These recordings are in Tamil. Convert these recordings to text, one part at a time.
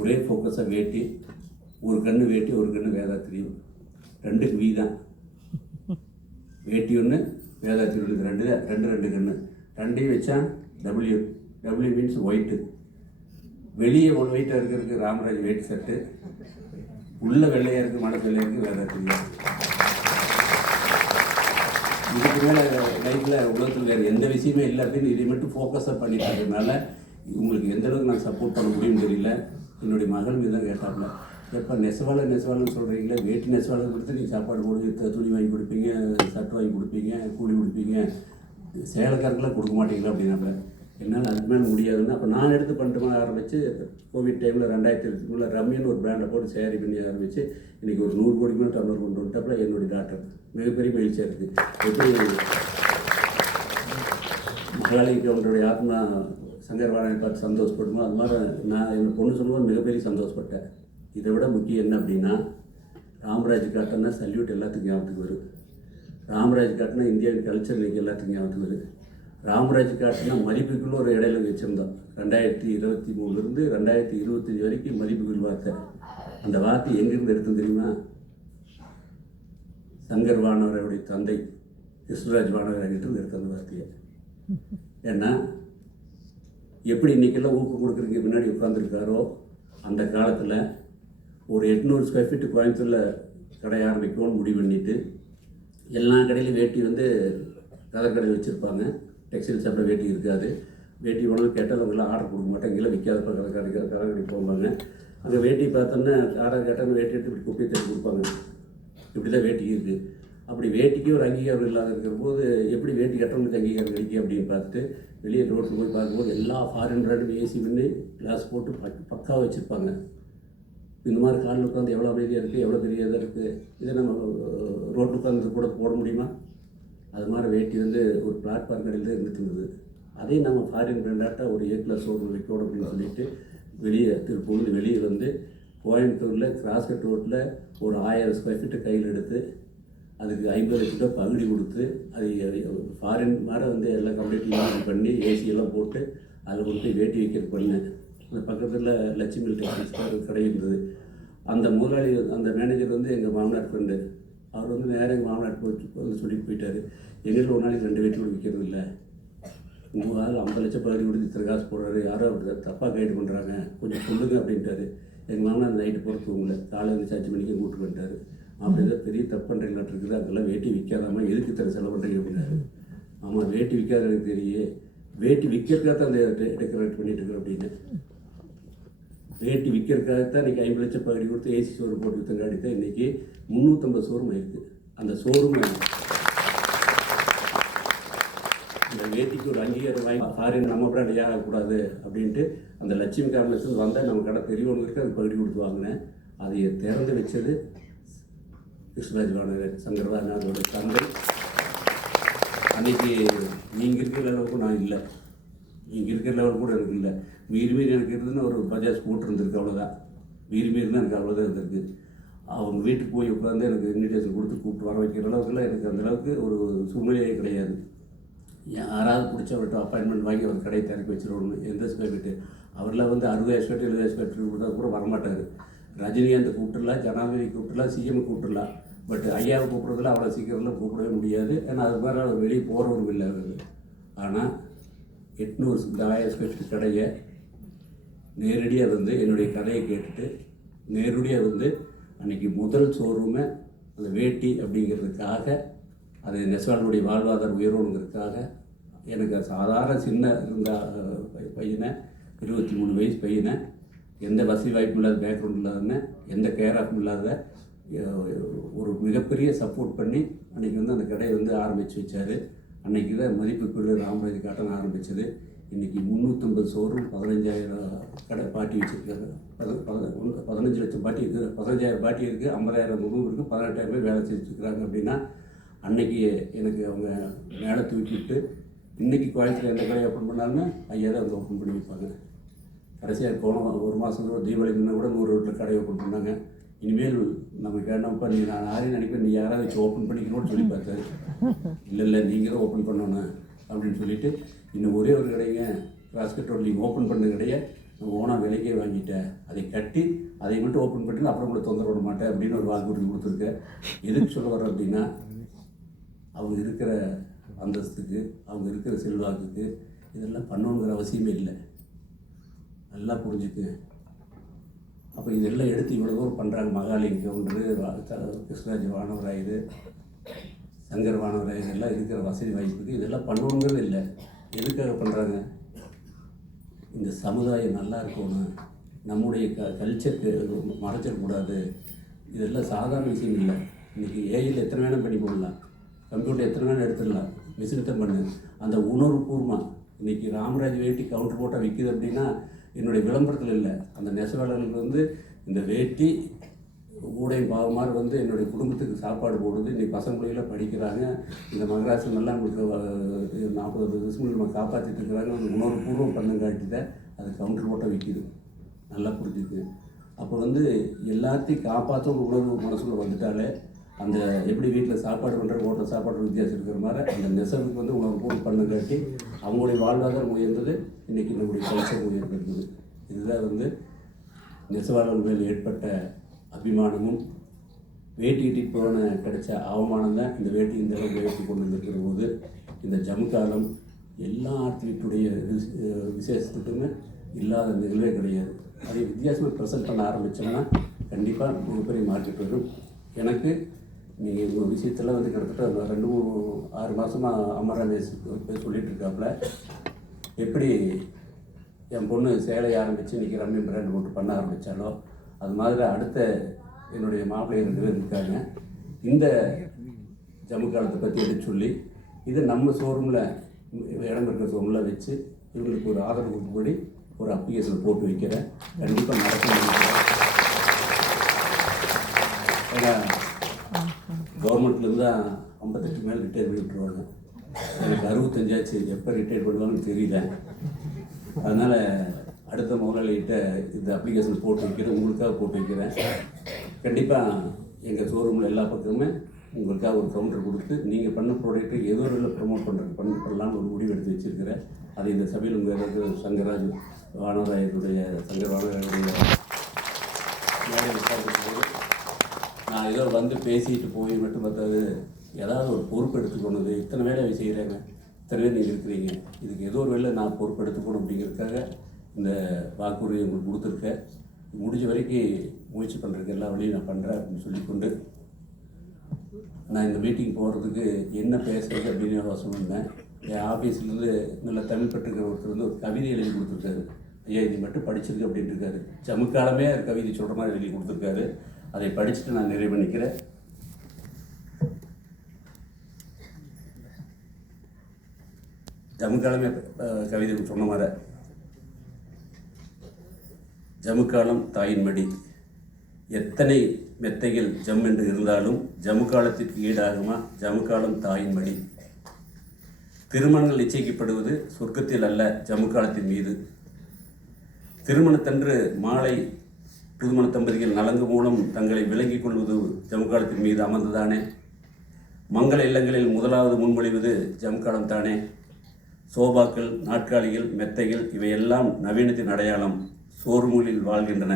ஒரே ஃபோக்கஸாக வேட்டி, ஒரு கண்ணு வேட்டி ஒரு கண்ணு வேதாத்திரியம், ரெண்டுக்கு வீ தான். வேட்டி ஒன்று வேதாத்திரி ஒன்று, ரெண்டு கண்ணு, ரெண்டையும் வச்சா டபிள்யூ மீன்ஸ் ஒயிட்டு. வெளியே ஒரு ஒயிட்டாக இருக்கிறதுக்கு ராமராஜ் வேட்டி சட்டு, உள்ள வெள்ளையாக இருக்குது மனசு வெள்ளையாக இருக்குது வேதாத்திரியம். இதுக்கு மேலே லைஃப்பில் உலகத்தில் வேறு எந்த விஷயமே இல்லை அப்படின்னு இதை மட்டும் ஃபோக்கஸாக பண்ணிட்டு இருக்கிறதுனால உங்களுக்கு எந்த அளவுக்கு நான் சப்போர்ட் பண்ண முடியும்னு தெரியல. என்னுடைய மகள் மீது தான் கேட்டாப்புல, எப்போ நெசவாளன்னு சொல்கிறீங்களே, வேட்டி நெசவாளை கொடுத்து நீங்கள் சாப்பாடு போட்டு துணி வாங்கி கொடுப்பீங்க, சட்டை வாங்கி கொடுப்பீங்க, கூலி கொடுப்பீங்க, சேலைக்காரங்களாம் கொடுக்க மாட்டீங்களா அப்படின்னாப்புல. என்னால் அதுக்கு மேலே முடியாதுன்னு அப்போ நான் எடுத்து பண்ணிட்டு ஆரம்பித்து கோவிட் டைமில் 2020 ரம்யன்னு ஒரு பிராண்டை போட்டு சேரி பண்ணி ஆரம்பித்து இன்றைக்கி ஒரு 100 கோடிக்கு மேலே டர்னர் கொண்டு வந்துட்டாப்புல. என்னுடைய டாக்டர் மிகப்பெரிய மகிழ்ச்சியாக இருக்குது. எப்படி மகாலிக்கு அவங்களுடைய ஆத்மா சங்கர்வாணனை பார்த்து சந்தோஷப்படுமோ அது மாதிரி நான் என் பொண்ணு சொல்லும்போது மிகப்பெரிய சந்தோஷப்பட்டேன். இதை விட முக்கியம் என்ன அப்படின்னா, ராமராஜ் காட்டினா சல்யூட் எல்லாத்துக்கும் ஞாபகத்துக்கு வரும். ராமராஜ் காட்டினா இந்தியாவின் கல்ச்சர் இன்றைக்கி எல்லாத்துக்கும் ஞாபகத்துக்கு வருது. ராமராஜ் காட்டினா மதிப்புக்குள்ள ஒரு இடையில வச்சுருந்தோம். 2023 2025 வரைக்கும் மதிப்புகள் வார்த்தை. அந்த வார்த்தை எங்கேருந்து எடுத்தோம் தெரியுமா? சங்கர் வானவருடைய தந்தை கிருஷ்ணராஜ் வானவர்கிட்ட எடுத்த அந்த வார்த்தையை. ஏன்னா எப்படி இன்றைக்கெல்லாம் ஊக்கம் கொடுக்குறதுக்கு முன்னாடி உட்காந்துருக்காரோ, அந்த காலத்தில் ஒரு 800 ஸ்கொயர் ஃபீட்டு கோயம்புத்தூரில் கடை ஆரம்பிக்கணும்னு முடிவு பண்ணிவிட்டு எல்லா கடையிலையும் வேட்டி கதர் கடை வச்சுருப்பாங்க. டெக்ஸ்டைல் ஷாப்பில் வேட்டி இருக்காது. வேட்டி உணவு கேட்டால் அவங்களாம் ஆர்டர் கொடுக்க மாட்டாங்க. இல்லை விற்காதப்ப கடைக்கு போவாங்க. அங்கே வேட்டி பார்த்தோன்னா ஆர்டர் கேட்டால் வேட்டி எடுத்து இப்படி குப்பையை தட்டி கொடுப்பாங்க. இப்படி தான் வேட்டி இருக்குது. அப்படி வேட்டிக்கு ஒரு அங்கீகாரம் இல்லாத இருக்கிற போது எப்படி வேட்டி கட்டணத்துக்கு அங்கீகாரம் கிடைக்கும் அப்படின்னு பார்த்துட்டு வெளியே ரோட்டில் போய் பார்க்கும்போது எல்லா ஃபாரின் பிராண்டும் ஏசி பண்ணி கிளாஸ் போட்டு பக்காவாக வச்சுருப்பாங்க. இந்த மாதிரி காலில் உட்காந்து எவ்வளோ அமைதியாக இருக்குது, எவ்வளோ பெரிய இதாக இருக்குது. இதை நம்ம ரோட்டில் உட்காந்து கூட போட முடியுமா? அது மாதிரி வேட்டி ஒரு பிளாட்ஃபார்ம் கடையில் தான் இருந்துட்டு இருந்தது. அதே நம்ம ஃபாரின் பிராண்டாட்டாக ஒரு A+ ஷோரூம் வைக்கணும் அப்படின்னு சொல்லிட்டு வெளியே திருப்பூர்லேருந்து வெளியே கோயம்புத்தூரில் கிராஸ்கட் ரோட்டில் ஒரு 1000 ஸ்கொயர் ஃபீட்டு கையில் எடுத்து அதுக்கு 50 லட்சம் ரூபா பகுதி கொடுத்து அது ஃபாரின் மாதிரி எல்லாம் கம்ப்ளீட் பண்ணி ஏசியெல்லாம் போட்டு அதில் கொண்டு வேட்டி வைக்கிறது பண்ணேன். அந்த பக்கத்தில் லட்சுமி டெக்ஸ்டைல்ஸ் கடை இருந்தது. அந்த முதலாளி அந்த மேனேஜர் எங்கள் மாமனார் ஃப்ரெண்டு. அவர் நேராக எங்கள் மாமனார் போய் சொல்லிட்டு போயிட்டார், எங்கிட்ட ஒரு நாளைக்கு 2 வேட்டி கூட விற்கிறது இல்லை, உங்கள் ஆள் 50 லட்சம் பகுதி கொடுத்து இத்தனை காசு போடுறாரு, யாரோ தப்பாக கைடு பண்ணுறாங்க, கொஞ்சம் சொல்லுங்க அப்படின்ட்டாரு. எங்கள் மாமனார் அந்த நைட்டு போகிற தூங்கலை, காலையில் 5 மணிக்கு கூப்பிட்டு வந்துட்டார். அப்படி தான் பெரிய தப்பு பண்ணுறீங்களாட்டு இருக்குது, அதெல்லாம் வேட்டி விற்காதாமா, எதுக்கு இத்தனை செலவு பண்ணுறீங்க அப்படின்னாரு. ஆமாம், வேட்டி விற்காத எனக்கு தெரியும், வேட்டி விற்கிறதுக்காகத்தான் அந்த டெக்கரேட் பண்ணிட்டு இருக்கிறேன் அப்படின்னு. வேட்டி விற்கிறதுக்காகத்தான் இன்றைக்கி 50 லட்சம் பகுதி கொடுத்து ஏசி ஷோரூம் போட்டு விற்றங்காடி தான் இன்றைக்கி 350 ஷோரூம் ஆயிருக்கு. அந்த ஷோரூம் இந்த வேட்டிக்கு ஒரு அங்கீகாரம் வாங்கி ஃபாரின் நம்ம பிராண்ட் ஆகக்கூடாது அப்படின்ட்டு அந்த லட்சுமி கார்மெண்ட்ஸ் வந்தால் நம்ம கடை பெரியவங்களுக்கு அது பகுதி கொடுத்து வாங்கினேன். அதை திறந்து வச்சது கிருஷ்ணராஜ் வானவர் சங்கர்வானோட தந்தை. அன்றைக்கி நீங்கள் இருக்கிற லெவலுக்கும் நான் இல்லை, நீங்கள் இருக்கிற லெவல் கூட எனக்கு இல்லை. மீறி எனக்கு இருந்துன்னு ஒரு பஜாஜ் ஸ்கூட்டர் இருந்திருக்கு, அவ்வளோதான். மீறி தான் எனக்கு அவ்வளோதான் இருந்திருக்கு. அவங்க வீட்டுக்கு போய் உட்காந்து எனக்கு இன்விடேஷன் கொடுத்து கூப்பிட்டு வர வைக்கிற அளவுக்குலாம் எனக்கு அந்தளவுக்கு ஒரு சூழ்நிலையே கிடையாது. யாராவது பிடிச்சவர்கிட்ட அப்பாயின்மெண்ட் வாங்கி அவர் கடையை திறக்கி வச்சுருவோம். எந்த ஸ்கொயர் ஃபீட்டு அவரில் 60,000 ஸ்கொயர் 70,000 ஸ்கொயர் ஃபீட் கொடுத்தா கூட வரமாட்டார். ரஜினிகாந்த் கூப்பிட்டுலாம், ஜனாதிபதி கூப்பிட்டுலாம், சிஎம் கூப்பிட்டுலாம். பட் ஐயாவை கூப்பிட்றதுல அவ்வளோ சீக்கிரம்லாம் கூப்பிடவே முடியாது. ஏன்னா அது மாதிரி அவர் வெளியே போகிறவரும் இல்லை அவர். ஆனால் 800,000 ஸ்கொயர் ஃபீட் கடையை நேரடியாக என்னுடைய கதையை கேட்டுட்டு நேரடியாக அன்றைக்கி முதல் ஷோரூமை அந்த வேட்டி அப்படிங்கிறதுக்காக, அது நெசவாளனுடைய வாழ்வாதாரம் உயரணுங்கிறதுக்காக எனக்கு சாதாரண சின்ன இருந்த பையனை 23 வயசு பையனை, எந்த வசதி வாய்ப்பும் இல்லாத பேக்ரவுண்ட் இல்லாதன்னு, எந்த கேர் ஆஃபும் இல்லாத ஒரு மிகப்பெரிய சப்போர்ட் பண்ணி அன்றைக்கி அந்த கடையை ஆரம்பித்து வச்சார். அன்றைக்கி தான் மதிப்புக்குள்ள ராமராஜ் காட்டன் ஆரம்பித்தது. இன்றைக்கி 350 ஷோரூம், 15,000 கடை பாட்டி வச்சுருக்காங்க. 15 லட்சம் பாட்டி இருக்குது, 15,000 பாட்டி இருக்குது, 50,000 ரூம் இருக்குது, 18,000 பேர் வேலை செஞ்சுருக்குறாங்க. அப்படின்னா அன்றைக்கி எனக்கு அவங்க மேலே தூக்கிட்டு இன்றைக்கி கோயம்புத்தூர் எந்த கடையை ஓப்பன் பண்ணாலுமே ஐயா தான் ஓப்பன் பண்ணி வைப்பாங்க. கடைசியாக போன ஒரு மாதம் தீபாவளி முன்ன கூட 100 ரோட்டில் கடை ஓப்பன் பண்ணாங்க. இனிமேல் நம்ம கேட்டோம்ப்பா, நான் யாரையும் நினைப்பேன், நீ யாராவது வச்சு ஓப்பன் பண்ணிக்கணும்னு சொல்லி பார்த்தாரு. இல்லை நீங்கள் தான் ஓப்பன் பண்ணணும் அப்படின்னு சொல்லிட்டு இன்னும் ஒரே ஒரு கடைங்க கிராஸ்கட் ரோட் நீங்கள் ஓப்பன் பண்ண கடையை நான் ஓனாக விலைக்கே வாங்கிட்டேன், அதை கட்டி அதை மட்டும் ஓப்பன் பண்ணி அப்புறம் கூட தொந்தரவு விட மாட்டேன் அப்படின்னு ஒரு வாக்குறுதி கொடுத்துருக்கேன். எதுக்கு சொல்ல வர்றேன் அப்படின்னா, அவங்க இருக்கிற அந்தஸ்துக்கு, அவங்க இருக்கிற செல்வாக்குக்கு இதெல்லாம் பண்ணணுங்கிற அவசியமே இல்லை. நல்லா புரிஞ்சுக்குங்க. அப்போ இதெல்லாம் எடுத்து இவ்வளோ தூரம் பண்ணுறாங்க. மகாலிங்க கவுண்டரு, கிருஷ்ணராஜ் வானவராயர், சங்கர் வானவராயர் எல்லாம் இருக்கிற வசதி வாய்ப்புக்கு இதெல்லாம் பண்ணணுங்கிறது இல்லை. எதுக்காக பண்ணுறாங்க? இந்த சமுதாயம் நல்லா இருக்கணும், நம்முடைய கல்ச்சருக்கு மறைச்சிடக்கூடாது. இதெல்லாம் சாதாரண விஷயம் இல்லை. இன்றைக்கி ஏஐயில் எத்தனை வேணால் பண்ணி போடலாம், கம்ப்யூட்டர் எத்தனை வேணால் எடுத்துடலாம், மிஷின் பண்ணு. அந்த உணர்வுபூர்வமாக இன்றைக்கி ராமராஜ் வேட்டி கவுண்டர் போட்டால் விற்கிது அப்படின்னா என்னுடைய விளம்பரத்தில் இல்லை. அந்த நெசவாளர்களுக்கு இந்த வேட்டி ஊடையும் பாவமாக என்னுடைய குடும்பத்துக்கு சாப்பாடு போடுது. இன்றைக்கி பசங்க பிள்ளைகளாம் படிக்கிறாங்க. இந்த மகராசன் எல்லாம் நம்மளுக்கு 40 வருஷம் நம்ம காப்பாற்றிட்டு இருக்கிறாங்க. அந்த உணர்வுபூர்வம் பண்ணுங்காட்டி தான் அது கவுண்டர் போட்டால் விற்கிது. நல்லா புரிஞ்சுக்கு. அப்போ எல்லாத்தையும் காப்பாற்ற ஒரு உணர்வு மனசுக்குள்ள வந்துட்டாலே, அந்த எப்படி வீட்டில் சாப்பாடு பண்ணுற ஹோட்டல் சாப்பாடு வித்தியாசம் இருக்கிற மாதிரி அந்த நெசவுக்கு உணர்வுபூர்வம் பண்ணுங்காட்டி அவங்களுடைய வாழ்வாதாரம் உயர்ந்தது. இன்றைக்கி நம்முடைய கல்ச்சர் உயர்ந்திருக்குது. இதுதான் நெசவாளர்கள் மேல் ஏற்பட்ட அபிமானமும் வேட்டிக்கிட்டு போன கிடைச்ச அவமானம் தான் இந்த வேட்டி இந்த அளவுக்கு உயர்த்தி கொண்டு வந்துருக்கிற போது இந்த ஜமுக்காலம் எல்லா ஆர்டிஸ்டுடைய விசேஷத்துக்குமே இல்லாத நிகழ்வே கிடையாது. அதை வித்தியாசமாக ப்ரெசென்ட் பண்ண ஆரம்பித்தோம்னா கண்டிப்பாக மிகப்பெரிய மார்க்கெட் வரும். எனக்கு நீங்கள் உங்கள் விஷயத்தில் கிட்டத்தட்ட 2-6 மாதமாக அமராமேஸ் சொல்லிகிட்டு இருக்காப்புல. எப்படி என் பொண்ணு சேலை ஆரம்பித்து இன்றைக்கி ரம்மியம் பிராண்ட் போட்டு பண்ண ஆரம்பித்தாலோ அது மாதிரி அடுத்த என்னுடைய மாப்பிள்ளை 2 பேர் இருக்காங்க. இந்த ஜமுக்காலத்தை பற்றி எடுத்து சொல்லி இதை நம்ம ஷோரூமில் இடம் இருக்கிற ஷோரூமில் வச்சு இவங்களுக்கு ஒரு ஆதரவு கொடுக்கும்படி ஒரு அப்ளிகேஷன் போட்டு வைக்கிறேன். கண்டிப்பாக நடக்க முடியும். ஏன்னா கவர்மெண்ட்லேருந்து தான் 58 மேலே ரிட்டையர் பண்ணி விட்டுருவாங்க. எனக்கு 65 ஆச்சு. எப்போ ரிட்டையர் பண்ணுவாங்கன்னு தெரியல. அதனால் அடுத்த முதலாளிகிட்ட இந்த அப்ளிகேஷன் போட்டு வைக்கிறேன், உங்களுக்காக போட்டு வைக்கிறேன். கண்டிப்பாக எங்கள் ஷோரூமில் எல்லா பக்கமுமே உங்களுக்காக ஒரு கவுண்டர் கொடுத்து நீங்கள் பண்ண ப்ராடக்ட்டு ஏதோ ஒரு ப்ரமோட் பண்ணலான்னு ஒரு முடிவு எடுத்து வச்சுருக்கிறேன். அதை இந்த சபையில் உங்கள் இருக்கிற சங்கராஜ் வானவராயருடைய சங்கர் வானவராயருடைய நான் ஏதோ பேசிட்டு போய் மட்டும் பார்த்தாது. ஏதாவது ஒரு பொறுப்பு எடுத்துக்கொண்டது. இத்தனை வேலை செய்கிறாங்க, இத்தனை பேர் நீங்கள் இருக்கிறீங்க, இதுக்கு ஏதோ ஒரு வேலை நான் பொறுப்பு எடுத்துக்கணும் அப்படிங்கிறதுக்காக இந்த வாக்குறுதி உங்களுக்கு கொடுத்துருக்கேன். முடிஞ்ச வரைக்கும் முயற்சி பண்ணுறதுக்கு எல்லா வழியும் நான் பண்ணுறேன் அப்படின்னு சொல்லிக்கொண்டு நான் இந்த மீட்டிங் போகிறதுக்கு என்ன பேசுகிறது அப்படின்னு சொன்னேன். என் ஆஃபீஸ்லேருந்து நல்ல தமிழ் பற்றுக்கிற ஒருத்தர் ஒரு கவிதை எழுதி கொடுத்துருக்காரு. ஐயா இது மட்டும் படிச்சிருக்கு அப்படின்ட்டு இருக்காரு. ஜமுக்காலமே கவிதை சொல்கிற மாதிரி எழுதி கொடுத்துருக்காரு. அதை படிச்சுட்டு நான் நிறைவு பண்ணிக்கிறேன். ஜமுக்காலமே கவிதை சொன்ன மாதிரி ஜமுக்காலம் தாயின் மடி, எத்தனை மெத்தைகள் ஜம் என்று இருந்தாலும் ஜமுக்காலத்திற்கு ஈடாகுமா ஜமுக்காலம் தாயின் மடி. திருமணங்கள் நிச்சயிக்கப்படுவது சொர்க்கத்தில் அல்ல ஜமுக்காலத்தின் மீது. திருமணத்தன்று மாலை புதுமண தம்பதிகள் நலங்கு மூலம் தங்களை விளங்கிக் கொள்வது ஜமுக்காலத்தின் மீது அமர்ந்துதானே. மங்கள இல்லங்களில் முதலாவது முன்மொழிவது ஜமுக்காலம் தானே. சோபாக்கள், நாட்காலிகள், மெத்தைகள் இவையெல்லாம் நவீனத்தின் அடையாளம். சோர்மூலில் வாழ்கின்றன.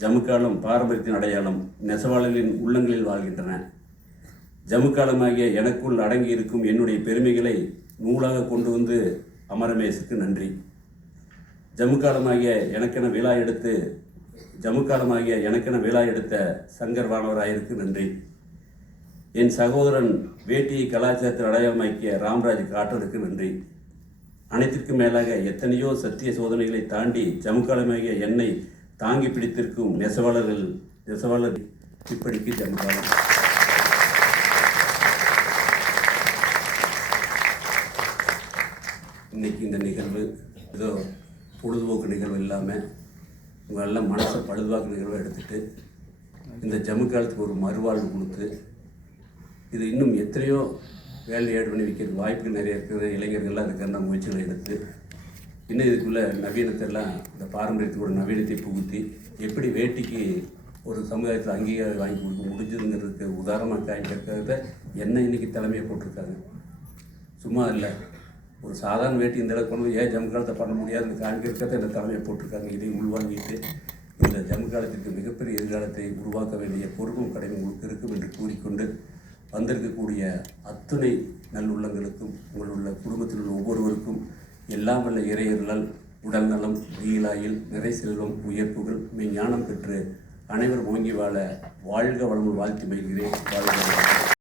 ஜமுக்காலம் பாரம்பரியத்தின் அடையாளம். நெசவாளர்களின் உள்ளங்களில் வாழ்கின்றன. ஜமுக்காலமாகிய எனக்குள் அடங்கி இருக்கும் என்னுடைய பெருமைகளை நூலாக கொண்டு வந்து அமரமேசுக்கு நன்றி. ஜமுக்காலமாகிய எனக்கென விழா எடுத்த சங்கர் வானவராயருக்கு நன்றி. என் சகோதரன் வேட்டியை கலாச்சாரத்தில் அடையாளமாக்கிய ராம்ராஜ் காட்டருக்கு நன்றி. அனைத்திற்கும் மேலாக எத்தனையோ சத்திய சோதனைகளை தாண்டி ஜமுக்காலமாகிய என்னை தாங்கி பிடித்திருக்கும் நெசவாளர் இப்படிக்கு ஜமுக்காலம். இன்றைக்கி இந்த நிகழ்வு ஏதோ பொழுதுபோக்கு நிகழ்வு இல்லாமல் உங்களெல்லாம் மனசை பழுதுபாக்கு நிகழ்வை எடுத்துகிட்டு இந்த ஜமுக்காலத்துக்கு ஒரு மறுவாழ்வு கொடுத்து இது இன்னும் எத்தனையோ வேலை ஏடு பண்ணி வைக்கிறதுக்கு வாய்ப்புகள் நிறைய இருக்கிற இளைஞர்கள்லாம் அதுக்கான முயற்சிகளை எடுத்து இன்னும் இதுக்குள்ளே நவீனத்தெல்லாம் இந்த பாரம்பரியத்தோட நவீனத்தை புகுத்தி எப்படி வேட்டிக்கு ஒரு சமுதாயத்தில் அங்கீகாரம் வாங்கி கொடுக்க முடிஞ்சதுங்கிறதுக்கு உதாரணமாக காய்க்கிறத என்ன இன்றைக்கி தலைமையை போட்டிருக்காங்க. சும்மா இல்லை, ஒரு சாதாரண வேட்டி இந்த அளவுக்கு கொண்டு ஏன் ஜம்காலத்தை பண்ண முடியாதுன்னு காண்கிறதுக்காக இந்த தலைமையை போட்டிருக்காங்க. இதை உள்வாங்கிட்டு இந்த ஜம்காலத்திற்கு மிகப்பெரிய எதிர்காலத்தை உருவாக்க வேண்டிய பொறுப்பும் கடமை உங்களுக்கு இருக்கும் என்று கூறிக்கொண்டு, வந்திருக்கக்கூடிய அத்துணை நல்லுள்ளங்களுக்கும் உங்களுள்ள குடும்பத்தில் உள்ள ஒவ்வொருவருக்கும் எல்லாம் வல்ல இறையர்களால் உடல் நலம், நீலாயில், நிறை செல்வம், உயர்ப்புகள், மெய்ஞானம் பெற்று அனைவரும் ஓங்கி வாழ வாழ்க வளமுடன் வாழ்த்தி மகிழ்கிறேன். வாழ்க வளமுடன்.